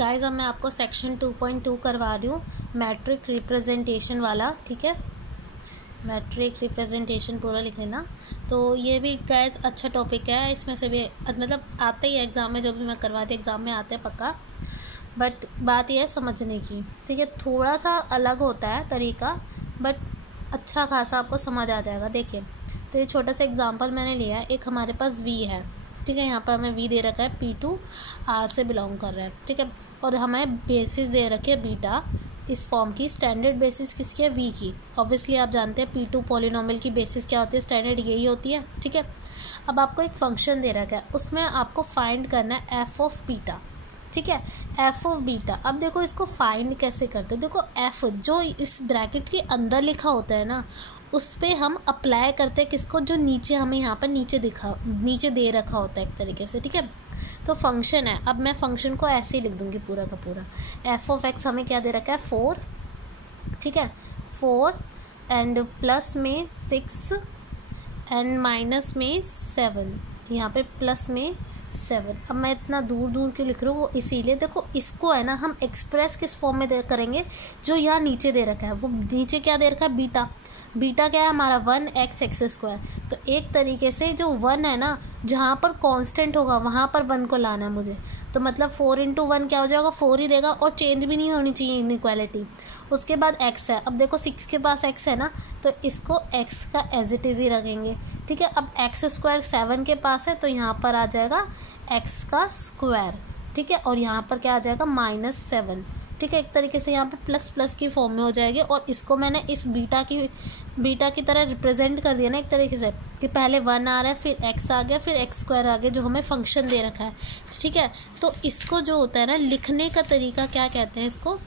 Guys अब मैं आपको सेक्शन 2.2 करवा रही हूँ, मैट्रिक रिप्रेजेंटेशन वाला। ठीक है, मैट्रिक रिप्रेजेंटेशन पूरा लिख लेना। तो ये भी गाइस अच्छा टॉपिक है, इसमें से भी मतलब आते ही एग्ज़ाम में, जो भी मैं करवाती एग्ज़ाम में आते हैं पक्का। बट बात यह है समझने की, ठीक है, थोड़ा सा अलग होता है तरीका, बट अच्छा खासा आपको समझ आ जाएगा। देखिए, तो ये छोटा सा एग्जांपल मैंने लिया है। एक हमारे पास वी है, ठीक है, यहाँ पर हमें वी दे रखा है P2 R से बिलोंग कर रहा है, ठीक है, और हमें बेसिस दे रखी है बीटा इस फॉर्म की। स्टैंडर्ड बेसिस किसकी है? वी की। ऑब्वियसली आप जानते हैं P2 पॉलिनोमियल की बेसिस क्या होती है, स्टैंडर्ड यही होती है, ठीक है। अब आपको एक फंक्शन दे रखा है, उसमें आपको फाइंड करना है एफ ऑफ बीटा, ठीक है, एफ ऑफ बीटा। अब देखो इसको फाइंड कैसे करते हैं। देखो एफ जो इस ब्रैकेट के अंदर लिखा होता है ना, उस पर हम अप्लाई करते हैं किसको, जो नीचे हमें यहाँ पर नीचे दे रखा होता है एक तरीके से, ठीक है। तो फंक्शन है, अब मैं फंक्शन को ऐसे ही लिख दूँगी पूरा का पूरा। एफ ऑफ एक्स हमें क्या दे रखा है? 4, ठीक है, 4 एंड प्लस में 6 एंड माइनस में 7, यहाँ पे प्लस में 7। अब मैं इतना दूर दूर क्यों लिख रही हूँ? वो इसीलिए, देखो इसको है ना हम एक्सप्रेस किस फॉर्म में करेंगे, जो यहाँ नीचे दे रखा है। वो नीचे क्या दे रखा है? बीटा। बीटा क्या है हमारा? 1x² तो एक तरीके से जो 1 है ना, जहाँ पर कांस्टेंट होगा वहाँ पर 1 को लाना है मुझे। तो मतलब 4 × 1 क्या हो जाएगा? 4 ही देगा, और चेंज भी नहीं होनी चाहिए इनइक्वालिटी। उसके बाद x है, अब देखो 6 के पास x है ना, तो इसको x का एज इट इज़ ही रखेंगे, ठीक है। अब x² 7 के पास है, तो यहाँ पर आ जाएगा x का स्क्वायर, ठीक है, और यहाँ पर क्या आ जाएगा? -7, ठीक है। एक तरीके से यहाँ पे प्लस प्लस की फॉर्म में हो जाएगी, और इसको मैंने इस बीटा की तरह रिप्रेजेंट कर दिया ना एक तरीके से, कि पहले 1 आ रहा है, फिर x आ गया, फिर x² आ गया, जो हमें फंक्शन दे रखा है, ठीक है। तो इसको जो होता है ना, लिखने का तरीका क्या कहते हैं इसको?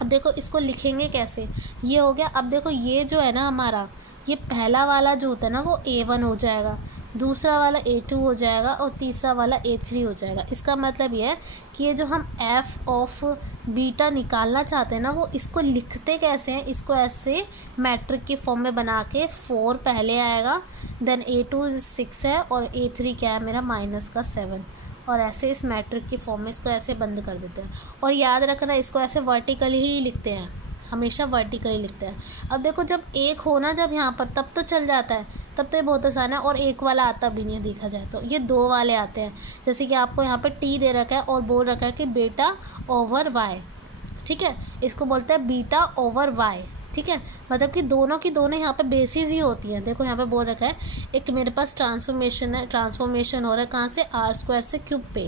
अब देखो इसको लिखेंगे कैसे, ये हो गया। अब देखो ये जो है ना हमारा, ये पहला वाला जो होता है ना वो A1 हो जाएगा, दूसरा वाला A2 हो जाएगा, और तीसरा वाला A3 हो जाएगा। इसका मतलब ये है कि ये जो हम एफ ऑफ बीटा निकालना चाहते हैं ना, वो इसको लिखते कैसे हैं? इसको ऐसे मैट्रिक की फॉर्म में बना के 4 पहले आएगा, देन A2 6 है, और A3 क्या है मेरा? -7, और ऐसे इस मैट्रिक की फॉर्म में इसको ऐसे बंद कर देते हैं। और याद रखना इसको ऐसे वर्टिकली ही लिखते हैं, हमेशा वर्टिकली लिखते हैं। अब देखो जब एक हो ना, जब यहाँ पर, तब तो चल जाता है, तब तो ये बहुत आसान है, और एक वाला आता भी नहीं है देखा जाए तो। ये 2 वाले आते हैं, जैसे कि आपको यहाँ पर t दे रखा है और बोल रखा है कि बीटा ओवर y, ठीक है, इसको बोलते हैं बीटा ओवर y, ठीक है। मतलब कि दोनों की दोनों यहाँ पे बेसिस ही होती हैं। देखो यहाँ पे बोल रखा है, एक मेरे पास ट्रांसफॉर्मेशन है, ट्रांसफॉर्मेशन हो रहा है कहाँ से? R² से क्यूब पे।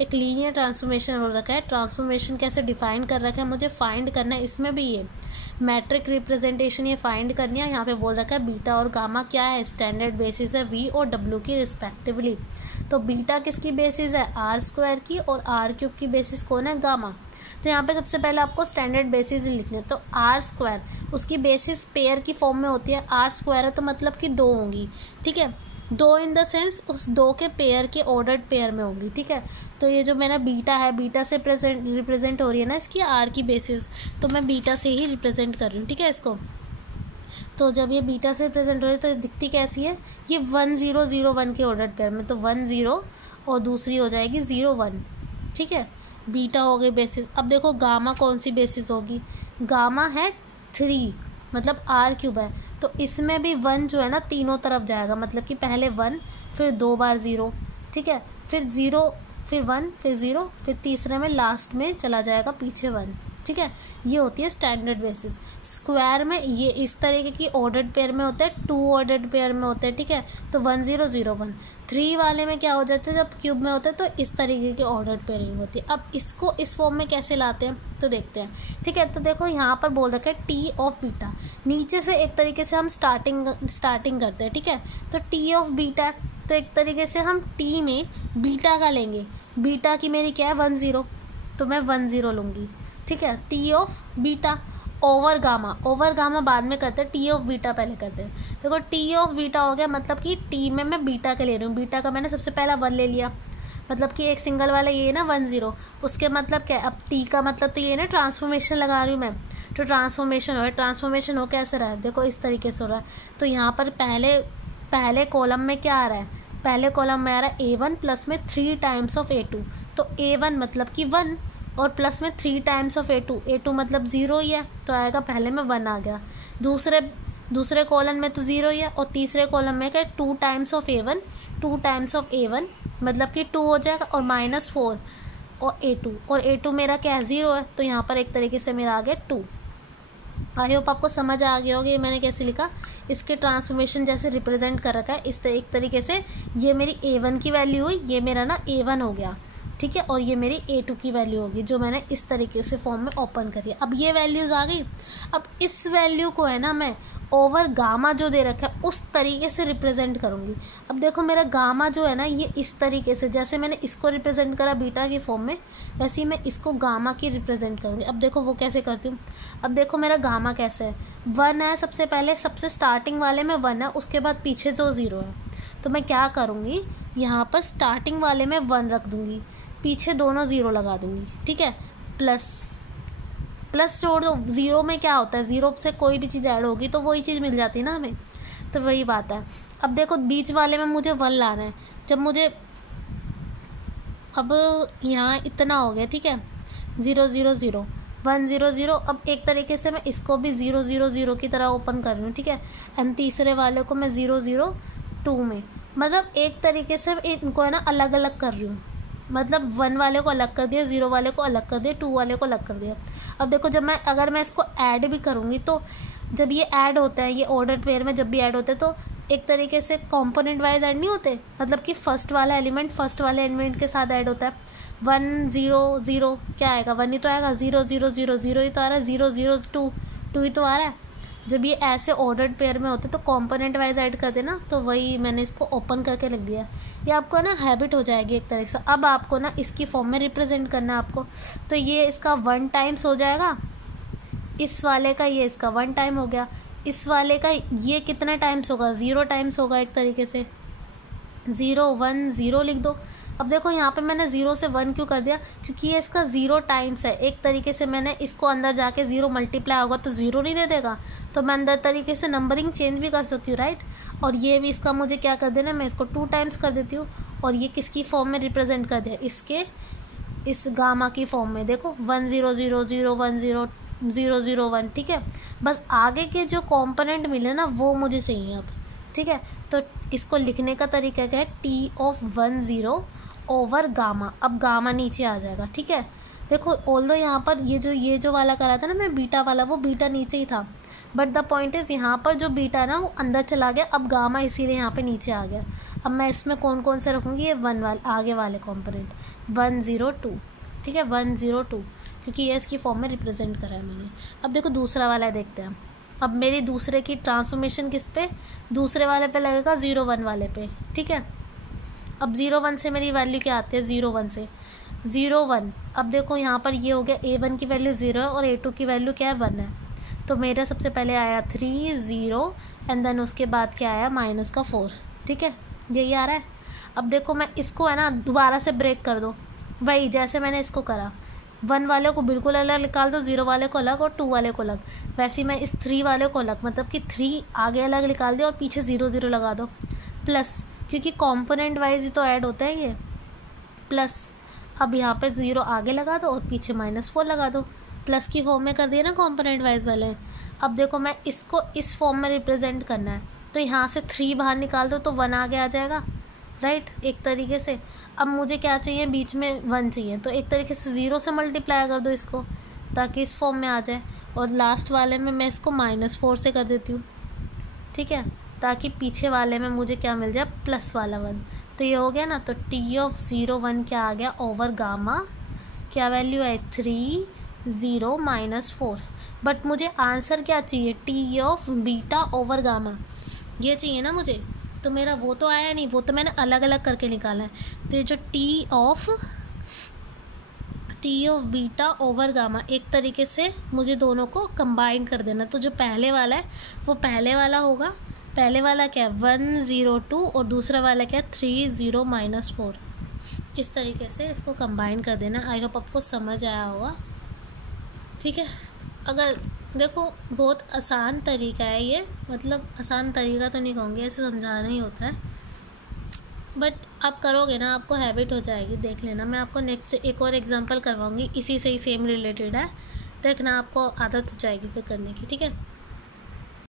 एक लीनियर ट्रांसफॉर्मेशन हो रखा है, ट्रांसफॉर्मेशन कैसे डिफाइन कर रखा है, मुझे फाइंड करना है। इसमें भी ये मैट्रिक रिप्रेजेंटेशन ये फाइंड करनी है। यहाँ पे बोल रखा है बीटा और गामा क्या है? स्टैंडर्ड बेसिस है V और W की रिस्पेक्टिवली। तो बीटा किसकी बेसिस है? R² की, और R³ की बेसिस कौन है? गामा। तो यहाँ पे सबसे पहले आपको स्टैंडर्ड बेसिस ही लिखने हैं। तो R², उसकी बेसिस पेयर की फॉर्म में होती है, R² है तो मतलब कि 2 होंगी, ठीक है, 2 इन द सेंस उस 2 के पेयर के ऑर्डर्ड पेयर में होगी, ठीक है। तो ये जो मेरा बीटा है, बीटा से रिप्रेजेंट हो रही है ना इसकी R की बेसिस, तो मैं बीटा से ही रिप्रेजेंट कर रही हूँ, ठीक है इसको। तो जब ये बीटा से रिप्रेजेंट हो रही है तो दिखती कैसी है? ये 1 0 0 1 के ऑर्डर्ड पेयर में, तो 1 0 और दूसरी हो जाएगी 0 1, ठीक है। बीटा हो गई बेसिस। अब देखो गामा कौन सी बेसिस होगी? गामा है 3, मतलब R³ है, तो इसमें भी 1 जो है ना तीनों तरफ जाएगा, मतलब कि पहले 1, फिर 2 बार 0, ठीक है, फिर 0, फिर 1, फिर 0, फिर तीसरे में लास्ट में चला जाएगा पीछे 1, ठीक है। ये होती है स्टैंडर्ड बेसिस। स्क्वायर में ये इस तरीके की ऑर्डर्ड पेयर में होता है, 2 ऑर्डर्ड पेयर में होते हैं, ठीक है। तो 1 0 0 1। 3 वाले में क्या हो जाता है? जब क्यूब में होता है तो इस तरीके की ऑर्डर्ड पेयरिंग होती है। अब इसको इस फॉर्म में कैसे लाते हैं तो देखते हैं, ठीक है। तो देखो यहाँ पर बोल रखा है टी ऑफ बीटा, नीचे से एक तरीके से हम स्टार्टिंग करते हैं, ठीक है। तो टी ऑफ बीटा है, तो एक तरीके से हम टी में बीटा का लेंगे। बीटा की मेरी क्या है? 1 0, तो मैं 1 0 लूँगी, ठीक है। T of beta over gamma बाद में करते हैं, टी ऑफ बीटा पहले करते हैं। देखो टी ऑफ बीटा हो गया, मतलब कि टी में मैं बीटा के ले रही हूँ। बीटा का मैंने सबसे पहला 1 ले लिया, मतलब कि एक सिंगल वाला ये है ना 1 0, उसके मतलब क्या है? अब टी का मतलब तो ये ना ट्रांसफॉर्मेशन लगा रही हूँ मैं, तो ट्रांसफॉर्मेशन हो कैसे रहा है? देखो इस तरीके से हो रहा है। तो यहाँ पर पहले कॉलम में क्या आ रहा है? पहले कॉलम में आ रहा है A1 प्लस में 3 टाइम्स ऑफ A2, तो A1 मतलब कि 1, और प्लस में 3 टाइम्स ऑफ A2 मतलब 0 ही है, तो आएगा पहले में 1 आ गया, दूसरे कॉलम में तो 0 ही है, और तीसरे कॉलम में क्या 2 टाइम्स ऑफ A1 मतलब कि 2 हो जाएगा, और -4 और A2 मेरा क्या है 0 है, तो यहाँ पर एक तरीके से मेरा आ गया 2। आई होप आपको समझ आ गया होगा ये मैंने कैसे लिखा, इसके ट्रांसफॉर्मेशन जैसे रिप्रेजेंट कर रखा है इस एक तरीके से। ये मेरी A1 की वैल्यू हुई, ये मेरा ना A1 हो गया, ठीक है, और ये मेरी A2 की वैल्यू होगी जो मैंने इस तरीके से फॉर्म में ओपन करी है। अब ये वैल्यूज़ आ गई, अब इस वैल्यू को है ना मैं ओवर गामा जो दे रखा है उस तरीके से रिप्रेजेंट करूँगी। अब देखो मेरा गामा जो है ना ये इस तरीके से, जैसे मैंने इसको रिप्रेजेंट करा बीटा की फॉर्म में, वैसे ही मैं इसको गामा की रिप्रेजेंट करूँगी। अब देखो वो कैसे करती हूँ, अब देखो मेरा गामा कैसे है, 1 है सबसे पहले, सबसे स्टार्टिंग वाले में 1 है, उसके बाद पीछे जो 0 है, तो मैं क्या करूँगी यहाँ पर स्टार्टिंग वाले में 1 रख दूँगी, पीछे दोनों 0 लगा दूँगी, ठीक है, प्लस जोड़ दो। 0 में क्या होता है, 0 से कोई भी चीज़ ऐड होगी तो वही चीज़ मिल जाती है ना हमें, तो वही बात है। अब देखो बीच वाले में मुझे 1 लाना है, जब मुझे अब यहाँ इतना हो गया, ठीक है, 0 0 0 1 0 0। अब एक तरीके से मैं इसको भी 0 0 0 की तरह ओपन कर रही हूँ, ठीक है, एंड तीसरे वाले को मैं 0 0 2 में, मतलब एक तरीके से इनको है ना अलग अलग कर रही हूँ, मतलब 1 वाले को अलग कर दिया, 0 वाले को अलग कर दिया, 2 वाले को अलग कर दिया। अब देखो जब मैं अगर मैं इसको ऐड भी करूँगी तो जब ये ऐड होता है, ये ऑर्डर पेयर में जब भी ऐड होते हैं तो एक तरीके से कंपोनेंट वाइज ऐड नहीं होते, मतलब कि फर्स्ट वाला एलिमेंट फर्स्ट वाले एलिमेंट के साथ ऐड होता है। 1 0 0 क्या आएगा, 1 ही तो आएगा, 0 0 0 0 ही तो आ रहा है, 0 0 2 2 ही तो आ रहा है। जब ये ऐसे ऑर्डर्ड पेयर में होते तो कंपोनेंट वाइज ऐड कर देना, तो वही मैंने इसको ओपन करके लिख दिया। ये आपको ना हैबिट हो जाएगी एक तरीके से। अब आपको ना इसकी फॉर्म में रिप्रेजेंट करना है आपको, तो ये इसका 1 टाइम्स हो जाएगा, इस वाले का ये इसका 1 टाइम हो गया, इस वाले का ये कितना टाइम्स होगा, 0 टाइम्स होगा एक तरीके से, 0 1 0 लिख दो। अब देखो यहाँ पे मैंने 0 से 1 क्यों कर दिया, क्योंकि ये इसका 0 टाइम्स है, एक तरीके से मैंने इसको अंदर जाके 0 मल्टीप्लाई होगा तो 0 नहीं दे देगा, तो मैं अंदर तरीके से नंबरिंग चेंज भी कर सकती हूँ, राइट। और ये भी इसका मुझे क्या कर देना, मैं इसको 2 टाइम्स कर देती हूँ, और ये किसकी फॉर्म में रिप्रेजेंट कर दिया, इसके इस गामा की फॉर्म में। देखो 1 0 0 0 1 0 0 0 1, ठीक है, बस आगे के जो कॉम्पोनेंट मिले ना वो मुझे चाहिए अब, ठीक है। तो इसको लिखने का तरीका क्या है, T ऑफ 1 0 ओवर गामा, अब गामा नीचे आ जाएगा, ठीक है। देखो ऑल्दो यहाँ पर ये जो वाला करा था ना मैं बीटा वाला, वो बीटा नीचे ही था, बट द पॉइंट इज़ यहाँ पर जो बीटा ना वो अंदर चला गया, अब गामा इसीलिए यहाँ पे नीचे आ गया। अब मैं इसमें कौन कौन से रखूँगी, ये 1 वाले आगे वाले कॉम्पोनेंट 1 0 2, ठीक है, 1 0 2, क्योंकि ये इसकी फॉर्म में रिप्रेजेंट करा है मैंने। अब देखो दूसरा वाला है, देखते हैं। अब मेरी दूसरे की ट्रांसफॉर्मेशन किस पे, दूसरे वाले पे लगेगा 0 1 वाले पे, ठीक है। अब 0 1 से मेरी वैल्यू क्या आती है, 0 1 से 0 1। अब देखो यहाँ पर ये हो गया, A1 की वैल्यू 0 है और A2 की वैल्यू क्या है 1 है, तो मेरा सबसे पहले आया 3 0 एंड देन उसके बाद क्या आया -4, ठीक है, यही आ रहा है। अब देखो मैं इसको है ना दोबारा से ब्रेक कर दो, वही जैसे मैंने इसको करा, 1 वाले को बिल्कुल अलग निकाल दो, 0 वाले को अलग और 2 वाले को अलग, वैसे ही मैं इस 3 वाले को अलग, मतलब कि 3 आगे अलग निकाल दिया और पीछे 0 0 लगा दो, प्लस, क्योंकि कंपोनेंट वाइज ही तो ऐड होता है ये, प्लस। अब यहाँ पे 0 आगे लगा दो और पीछे -4 लगा दो, प्लस की फॉर्म में कर दिया ना कंपोनेंट वाइज वाले। अब देखो मैं इसको इस फॉर्म में रिप्रेजेंट करना है, तो यहाँ से 3 बाहर निकाल दो तो 1 आगे आ जाएगा, राइट, एक तरीके से। अब मुझे क्या चाहिए, बीच में 1 चाहिए, तो एक तरीके से 0 से मल्टीप्लाई कर दो इसको ताकि इस फॉर्म में आ जाए, और लास्ट वाले में मैं इसको -4 से कर देती हूँ, ठीक है, ताकि पीछे वाले में मुझे क्या मिल जाए, प्लस वाला 1। तो ये हो गया ना, तो T ऑफ 0 1 क्या आ गया ओवर गामा, क्या वैल्यू है 3 0 -4, बट मुझे आंसर क्या चाहिए, T of beta over gamma, ये चाहिए ना मुझे, तो मेरा वो तो आया नहीं, वो तो मैंने अलग अलग करके निकाला है। तो ये जो T of beta over gamma, एक तरीके से मुझे दोनों को कंबाइन कर देना, तो जो पहले वाला है वो पहले वाला होगा, पहले वाला क्या है 1 0 2 और दूसरा वाला क्या है 3 0 -4, इस तरीके से इसको कंबाइन कर देना। आई होप आपको समझ आया होगा, ठीक है। अगर देखो बहुत आसान तरीका है ये, मतलब आसान तरीका तो नहीं कहूँगी, ऐसे समझाना ही होता है, बट आप करोगे ना आपको हैबिट हो जाएगी। देख लेना, मैं आपको नेक्स्ट एक और एग्जांपल करवाऊंगी, इसी से ही सेम रिलेटेड है, देखना आपको आदत हो जाएगी फिर करने की, ठीक है।